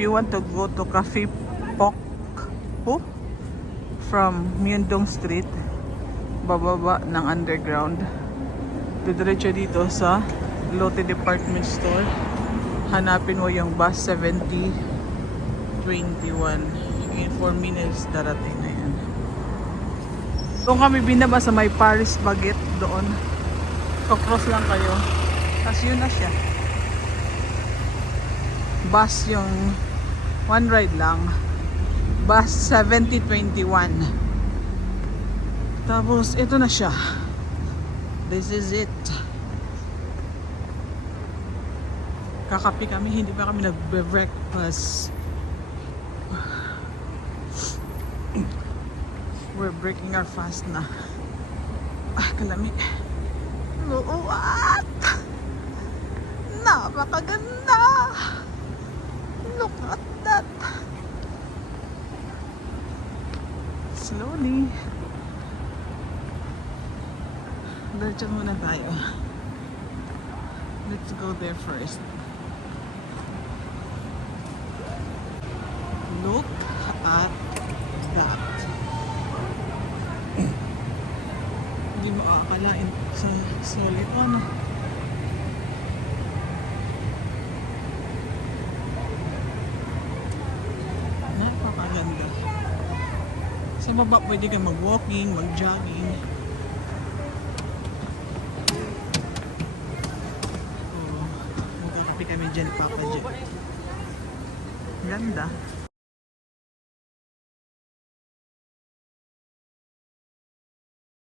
you want to go to Cafe Pok Po from Myeongdong Street, bababa ng underground, diretso dito sa Lotte Department Store. Hanapin mo yung bus 7021. In 4 minutes darating na yan. Doon kami binaba sa may Paris Baguette doon. Cross lang kayo. Tapos yun na siya. Bus yung one ride lang. Bus 7021. Tapos ito na siya. This is it. Kakapi kami, hindi pa kami nag-breakfast. We're breaking our fast na. Ah, kalami. What? Napakaganda! Look at that! Slowly. Diretso muna tayo. Let's go there first. Look at that. Hindi mo akalain sa solid ano. Napakaganda. Sa baba pwede kang mag-walking, mag-jogging. Magkakapi kami dyan, Papa dyan. Ganda.